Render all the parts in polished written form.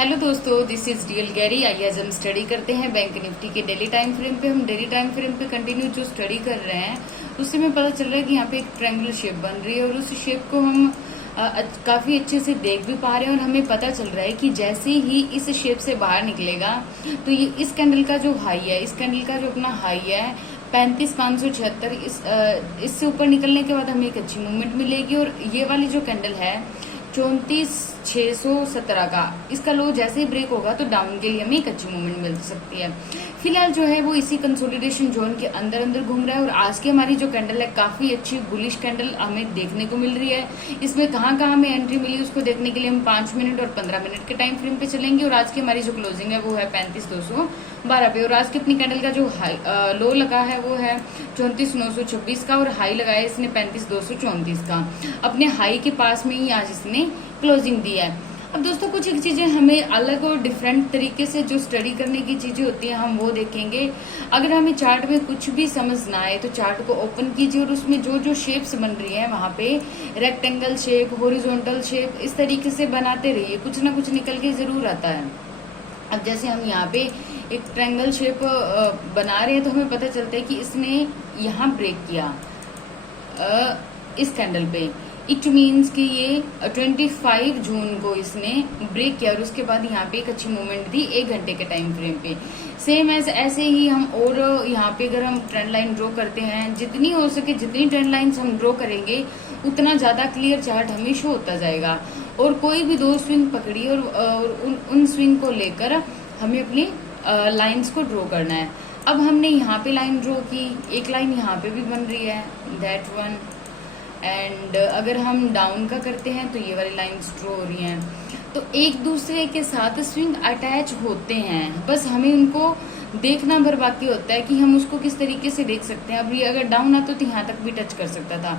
Hello दोस्तों, this is DL Gary. आइए आज हम स्टडी करते हैं बैंक निफ्टी के डेली टाइम फ्रेम पे। हम डेली टाइम फ्रेम पे कंटिन्यू जो स्टडी कर रहे हैं उससे हमें पता चल रहा है कि यहाँ पे एक ट्रायंगुलर शेप बन रही है और उस शेप को हम काफी अच्छे से देख भी पा रहे हैं और हमें पता चल रहा है कि जैसे ही इस शेप से बाहर निकलेगा तो ये इस कैंडल का जो हाई है, इस कैंडल का जो अपना हाई है 35,576, इससे ऊपर निकलने के बाद हमें एक अच्छी मूवमेंट मिलेगी। और ये वाली जो कैंडल है 34,617 का, इसका लो जैसे ही ब्रेक होगा तो डाउन के लिए हमें एक अच्छी मूवमेंट मिल सकती है। फिलहाल जो है वो इसी कंसोलिडेशन जोन के अंदर अंदर घूम रहा है और आज की हमारी जो कैंडल है काफी अच्छी बुलिश कैंडल हमें देखने को मिल रही है। इसमें कहाँ कहाँ हमें एंट्री मिली उसको देखने के लिए हम 5 मिनट और 15 मिनट के टाइम फ्रेम पे चलेंगे। और आज की हमारी जो क्लोजिंग है वो है 35,212 पे और आज की अपनी कैंडल का जो लो लगा है वो है 34,926 का और हाई लगाया इसने 35,234 का। अपने हाई के पास में ही आज इसने क्लोजिंग दी है। अब दोस्तों कुछ एक चीजें हमें अलग और डिफरेंट तरीके से जो स्टडी करने की चीजें होती हैं हम वो देखेंगे। अगर हमें चार्ट में कुछ भी समझ ना आए तो चार्ट को ओपन कीजिए और उसमें जो जो शेप्स बन रही है वहां पे रेक्टेंगल शेप, हॉरिजॉन्टल शेप, इस तरीके से बनाते रहिए, कुछ ना कुछ निकल के जरूर आता है। अब जैसे हम यहाँ पे एक ट्रायंगल शेप बना रहे हैं तो हमें पता चलता है कि इसने यहाँ ब्रेक किया इस कैंडल पे। इट मीन्स कि ये 25 जून को इसने ब्रेक किया और उसके बाद यहाँ पे एक अच्छी मूवमेंट दी 1 घंटे के टाइम फ्रेम पे। सेम ऐसे ही हम और यहाँ पे अगर हम ट्रेंड लाइन ड्रॉ करते हैं, जितनी हो सके जितनी ट्रेंड लाइन्स हम ड्रॉ करेंगे उतना ज्यादा क्लियर चार्ट हमें शो होता जाएगा। और कोई भी 2 स्विंग पकड़ी और उन स्विंग को लेकर हमें अपनी लाइन्स को ड्रॉ करना है। अब हमने यहाँ पे लाइन ड्रॉ की, एक लाइन यहाँ पे भी बन रही है, दैट वन। एंड अगर हम डाउन का करते हैं तो ये वाली लाइंस ड्रॉ हो रही हैं, तो एक दूसरे के साथ स्विंग अटैच होते हैं, बस हमें उनको देखना भर बाकी होता है कि हम उसको किस तरीके से देख सकते हैं। अब ये अगर डाउन आता तो यहाँ तक भी टच कर सकता था।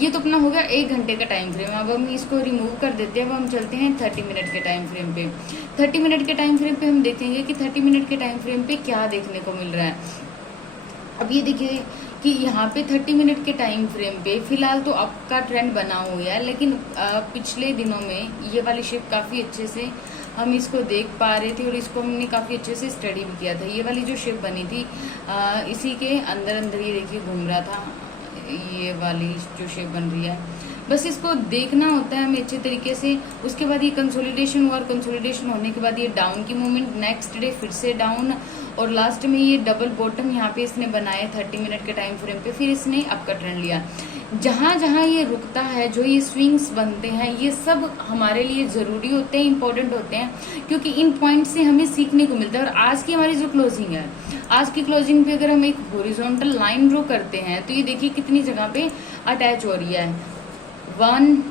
ये तो अपना हो गया 1 घंटे का टाइम फ्रेम। अब हम इसको रिमूव कर देते हैं, अब हम चलते हैं 30 मिनट के टाइम फ्रेम पे। 30 मिनट के टाइम फ्रेम पे हम देखेंगे कि 30 मिनट के टाइम फ्रेम पे क्या देखने को मिल रहा है। अब ये देखिए कि यहाँ पे 30 मिनट के टाइम फ्रेम पे फिलहाल तो अप का ट्रेंड बना हुआ है, लेकिन पिछले दिनों में ये वाली शेप काफी अच्छे से हम इसको देख पा रहे थे और इसको हमने काफी अच्छे से स्टडी भी किया था। ये वाली जो शेप बनी थी इसी के अंदर अंदर ये देखिए घूम रहा था, ये वाली जो शेप बन रही है, बस इसको देखना होता है हमें अच्छे तरीके से। उसके बाद ये कंसोलिडेशन हुआ और कंसोलिडेशन होने के बाद ये डाउन की मूवमेंट, नेक्स्ट डे फिर से डाउन और लास्ट में ये डबल बॉटम यहाँ पे इसने बनाए 30 मिनट के टाइम फ्रेम पे। फिर इसने अप का ट्रेंड लिया। जहां जहां ये रुकता है, जो ये स्विंग्स बनते हैं, ये सब हमारे लिए जरूरी होते हैं, इंपॉर्टेंट होते हैं, क्योंकि इन पॉइंट से हमें सीखने को मिलता है। और आज की हमारी जो क्लोजिंग है, आज की क्लोजिंग पे अगर हम एक हॉरिजॉन्टल लाइन ड्रॉ करते हैं तो ये देखिए कितनी जगह पे अटैच हो रही है। 1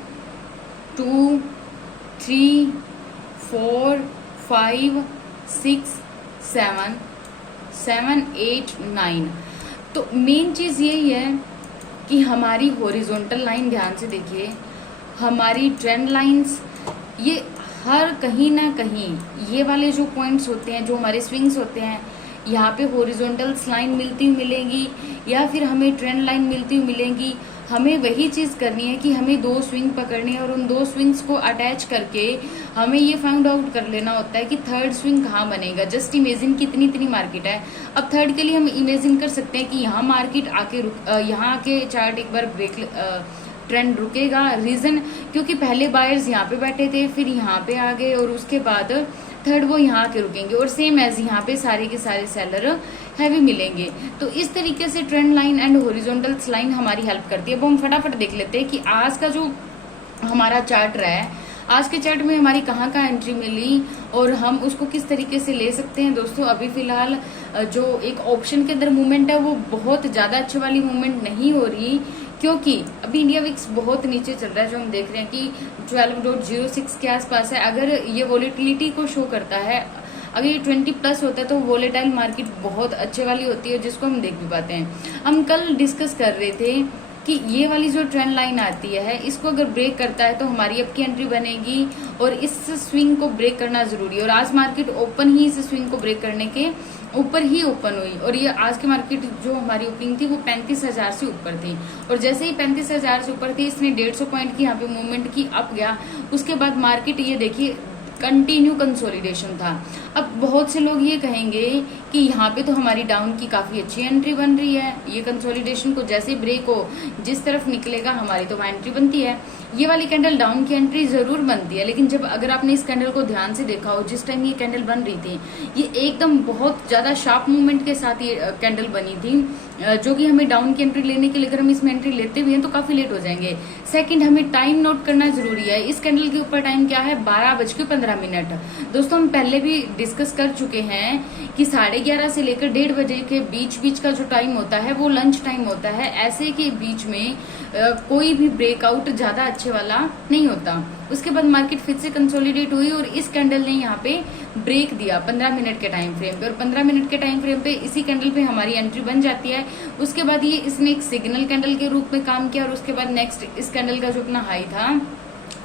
2 3 4 5 6 7 8 9। तो मेन चीज यही है कि हमारी हॉरिजॉन्टल लाइन ध्यान से देखिए, हमारी ट्रेंड लाइंस, ये हर कहीं ना कहीं ये वाले जो पॉइंट्स होते हैं, जो हमारे स्विंग्स होते हैं, यहाँ पे हॉरिजॉन्टल लाइन मिलती हुई मिलेंगी या फिर हमें ट्रेंड लाइन मिलती हुई मिलेंगी। हमें वही चीज करनी है कि हमें 2 स्विंग पकड़नी है और उन 2 स्विंग्स को अटैच करके हमें ये फाइंड आउट कर लेना होता है कि थर्ड स्विंग कहाँ बनेगा। जस्ट इमेजिन कितनी इतनी मार्केट है। अब थर्ड के लिए हम इमेजिन कर सकते हैं कि यहाँ मार्केट आके यहाँ आके चार्ट एक बार ब्रेक ट्रेंड रुकेगा। रीजन क्योंकि पहले बायर्स यहाँ पे बैठे थे, फिर यहाँ पे आ गए और उसके बाद थर्ड वो यहाँ के रुकेंगे और सेम एज यहाँ पे सारे के सारे सेलर हैवी मिलेंगे। तो इस तरीके से trend line and horizontal line हमारी हेल्प करती है। अब हम फटाफट देख लेते हैं कि आज का जो हमारा चार्ट रहा है, आज के चार्ट में हमारी कहाँ कहाँ एंट्री मिली और हम उसको किस तरीके से ले सकते हैं। दोस्तों अभी फिलहाल जो एक ऑप्शन के अंदर मूवमेंट है वो बहुत ज्यादा अच्छी वाली मूवमेंट नहीं हो रही, क्योंकि अभी इंडिया विक्स बहुत नीचे चल रहा है, जो हम देख रहे हैं कि 12.06 के आसपास है। अगर ये वॉलेटिलिटी को शो करता है, अगर ये 20 प्लस होता है तो वॉलेटाइल मार्केट बहुत अच्छे वाली होती है, जिसको हम देख भी पाते हैं। हम कल डिस्कस कर रहे थे कि ये वाली जो ट्रेंड लाइन आती है, इसको अगर ब्रेक करता है तो हमारी अब की एंट्री बनेगी और इस स्विंग को ब्रेक करना जरूरी है। और आज मार्केट ओपन ही इस स्विंग को ब्रेक करने के ऊपर ही ओपन हुई और ये आज की मार्केट जो हमारी ओपनिंग थी वो 35,000 से ऊपर थी और जैसे ही 35,000 से ऊपर थी इसने 150 पॉइंट की यहाँ पे मूवमेंट की, अप गया। उसके बाद मार्केट ये देखिए कंटिन्यू कंसोलिडेशन था। अब बहुत से लोग ये कहेंगे कि यहाँ पे तो हमारी डाउन की काफी अच्छी एंट्री बन रही है, ये कंसोलिडेशन को जैसे ब्रेक हो जिस तरफ निकलेगा हमारी तो वहां एंट्री बनती है। ये वाली कैंडल डाउन की एंट्री जरूर बनती है, लेकिन जब अगर आपने इस कैंडल को ध्यान से देखा हो, जिस टाइम ये कैंडल बन रही थी, ये एकदम बहुत ज्यादा शार्प मूवमेंट के साथ ये कैंडल बनी थी, जो कि हमें डाउन की एंट्री लेने के लिए अगर हम इसमें एंट्री लेते भी हैं तो काफी लेट हो जाएंगे। सेकंड, हमें टाइम नोट करना जरूरी है। इस कैंडल के ऊपर टाइम क्या है, 12:15। दोस्तों हम पहले भी डिस्कस कर चुके हैं कि 11:30 से लेकर 1:30 बजे के बीच का जो टाइम होता है वो लंच टाइम होता है। ऐसे के बीच में कोई भी ब्रेकआउट ज्यादा अच्छे वाला नहीं होता। उसके बाद मार्केट फिर से कंसोलिडेट हुई और इस कैंडल ने यहाँ पे ब्रेक दिया 15 मिनट के टाइम फ्रेम पे, और 15 मिनट के टाइम फ्रेम पे इसी कैंडल पे हमारी एंट्री बन जाती है। उसके बाद ये इसने एक सिग्नल कैंडल के रूप में काम किया और उसके बाद नेक्स्ट इस कैंडल का जो अपना हाई था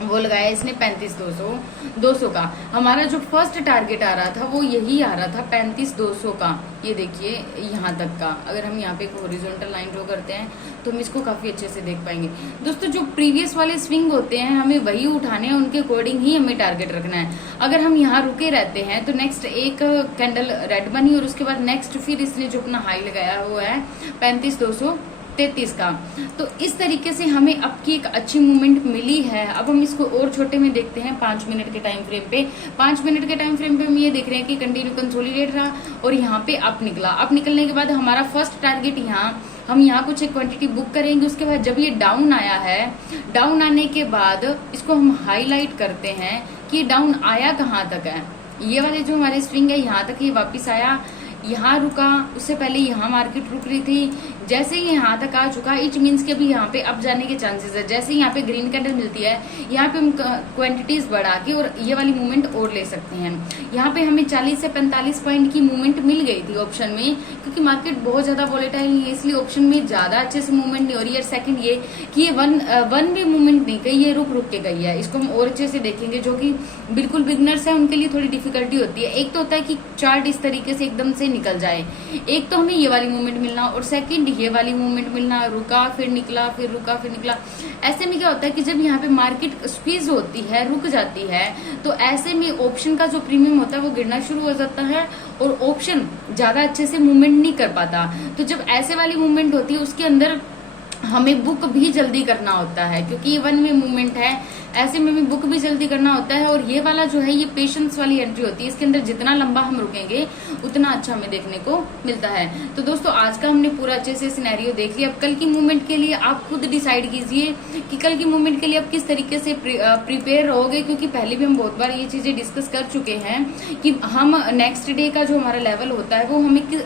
वो लगाया इसने 35,200 का। हमारा जो फर्स्ट टारगेट आ रहा था वो यही आ रहा था 35,200 का। ये देखिए यहाँ तक का, अगर हम यहाँ पे एक हॉरिजॉन्टल लाइन ड्रॉ करते हैं तो हम इसको काफी अच्छे से देख पाएंगे। दोस्तों जो प्रीवियस वाले स्विंग होते हैं हमें वही उठाने हैं, उनके अकॉर्डिंग ही हमें टारगेट रखना है। अगर हम यहाँ रुके रहते हैं तो नेक्स्ट एक कैंडल रेड बनी और उसके बाद नेक्स्ट फिर इसने जो अपना हाई लगाया हुआ है 35,233 का। तो इस तरीके से हमें अब की एक अच्छी मूवमेंट मिली है। अब हम इसको और छोटे में देखते हैं 5 मिनट के टाइम फ्रेम पे। 5 मिनट के टाइम फ्रेम पे हम ये देख रहे हैं कि कंटिन्यू कंसोलिडेट रहा और यहाँ पे अप निकला। अप निकलने के बाद हमारा फर्स्ट टारगेट हम यहाँ कुछ एक क्वांटिटी बुक करेंगे। उसके बाद जब ये डाउन आया है, डाउन आने के बाद इसको हम हाईलाइट करते हैं कि डाउन आया कहाँ तक है। ये वाले जो हमारे स्विंग है यहाँ तक ये वापिस आया, यहाँ रुका, उससे पहले यहाँ मार्केट रुक रही थी। जैसे ही यहाँ तक आ चुका इट मीन्स के अभी यहाँ पे अप जाने के चांसेस है। जैसे ही यहाँ पे ग्रीन कैंडल मिलती है यहाँ पे हम क्वांटिटीज बढ़ा के और ये वाली मूवमेंट और ले सकते हैं। यहाँ पे हमें 40 से 45 पॉइंट की मूवमेंट मिल गई थी ऑप्शन में, क्योंकि मार्केट बहुत ज्यादा वॉलेटाइल है इसलिए ऑप्शन में ज्यादा अच्छे से मूवमेंट नहीं हो रही है। सेकंड ये कि ये वन भी मूवमेंट नहीं गई, ये रुक रुक के गई है। इसको हम और अच्छे से देखेंगे, जो कि बिल्कुल बिगनर्स है उनके लिए थोड़ी डिफिकल्टी होती है। एक तो होता है कि चार्ट इस तरीके से एकदम से निकल जाए, एक तो हमें ये वाली मूवमेंट मिलना और सेकंड ये वाली मूवमेंट मिलना, रुका फिर निकला, फिर रुका फिर निकला। ऐसे में क्या होता है कि जब यहाँ पे मार्केट स्क्वीज होती है, रुक जाती है, तो ऐसे में ऑप्शन का जो प्रीमियम होता है वो गिरना शुरू हो जाता है और ऑप्शन ज्यादा अच्छे से मूवमेंट नहीं कर पाता। तो जब ऐसे वाली मूवमेंट होती है उसके अंदर हमें बुक भी जल्दी करना होता है, क्योंकि ये वन वे मूवमेंट है, ऐसे में बुक भी जल्दी करना होता है। और ये वाला जो है ये पेशेंस वाली एंट्री होती है, इसके अंदर जितना लंबा हम रुकेंगे उतना अच्छा हमें देखने को मिलता है। तो दोस्तों आज का हमने पूरा अच्छे से सिनेरियो देख लिया। अब कल की मूवमेंट के लिए आप खुद डिसाइड कीजिए कि कल की मूवमेंट के लिए आप किस तरीके से प्रिपेयर रहोगे, क्योंकि पहले भी हम बहुत बार ये चीजें डिस्कस कर चुके हैं कि हम नेक्स्ट डे का जो हमारा लेवल होता है वो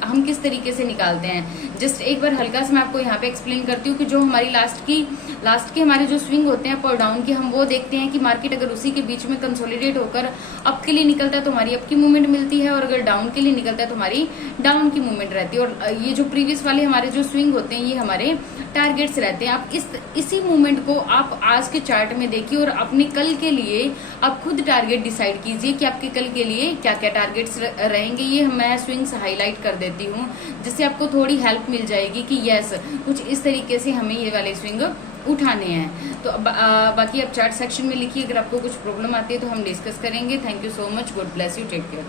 हम किस तरीके से निकालते हैं। जस्ट एक बार हल्का से मैं आपको यहाँ पे एक्सप्लेन करती हूँ कि जो हमारी लास्ट के हमारे जो स्विंग होते हैं अप और डाउन के, हम वो देखते हैं कि मार्केट अगर उसी के बीच में कंसोलिडेट होकर अप के लिए निकलता है तो हमारी अप की मूवमेंट मिलती है, और अगर डाउन के लिए निकलता है तो हमारी डाउन की मूवमेंट रहती है। और ये जो प्रीवियस वाले हमारे जो स्विंग होते हैं ये हमारे टारगेट्स रहते हैं। आप इसी मूवमेंट को आप आज के चार्ट में देखिए और अपने कल के लिए आप खुद टारगेट डिसाइड कीजिए कि आपके कल के लिए क्या क्या टारगेट्स रहेंगे। ये मैं स्विंग्स हाईलाइट कर देती हूँ जिससे आपको थोड़ी हेल्प मिल जाएगी कि यस कुछ इस तरीके से हमें ये वाले स्विंग उठाने हैं। तो बाकी आप चार्ट सेक्शन में लिखिए, अगर आपको कुछ प्रॉब्लम आती है तो हम डिस्कस करेंगे। Thank you so much, God bless you, take care.